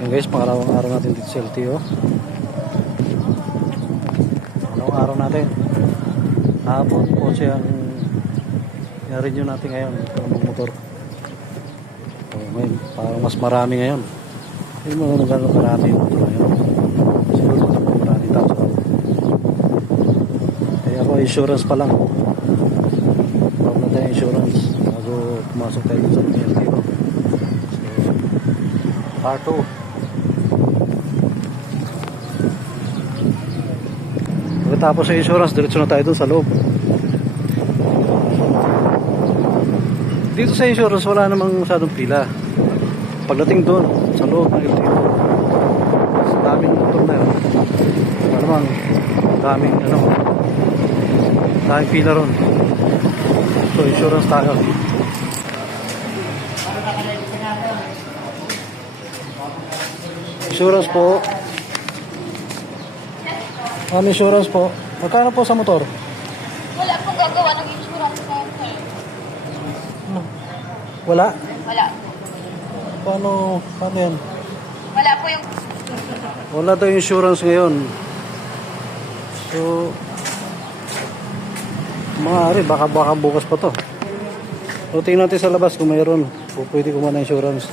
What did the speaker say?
Yung guys, pangalawang araw natin dito sa LTO. Pangalawang araw natin. Hapon po siyang i-renew natin ngayon ng motor. So, ngayon, parang mas marami ngayon. Hindi mo na gano'ng karami yung motor ngayon. Siguro na marami tao. Kaya ako, insurance pa lang. Pag na tayo insurance bago pumasok tayo sa LTO. So, part 2. Pagkatapos sa insurance, diretso na tayo dun sa loob. Dito sa insurance, wala namang masyadong pila. Pagdating doon, sa loob ng LTO, sa daming motor na yun, wala namang daming pila ron. So, insurance tayo. Insurance po. Insurance po. Magkano po sa motor? Wala pong gagawa ng insurance na yun. Ano? Wala? Wala. Paano yan? Wala po yung... Wala tayong insurance ngayon. So, maaari, baka bukas pa to. So, tingnan natin sa labas kung mayroon. O pwede kumana insurance.